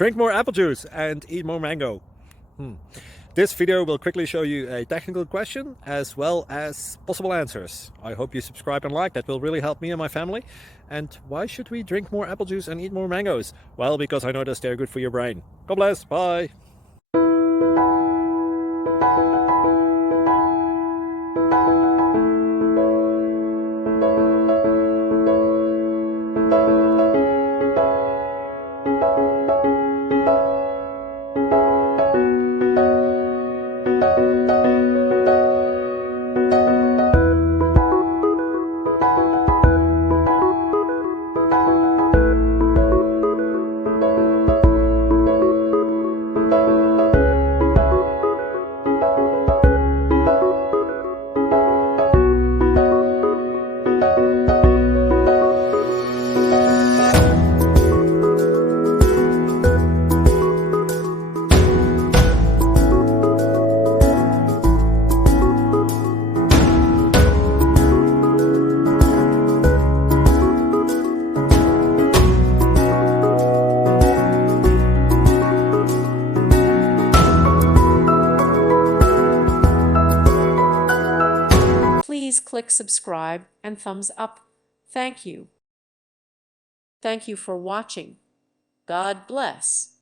Drink more apple juice and eat more mango. This video will quickly show you a technical question as well as possible answers. I hope you subscribe and like, that will really help me and my family. And why should we drink more apple juice and eat more mangoes? Well, because I noticed they're good for your brain. God bless, bye! Please click subscribe and thumbs up. Thank you. Thank you for watching. God bless.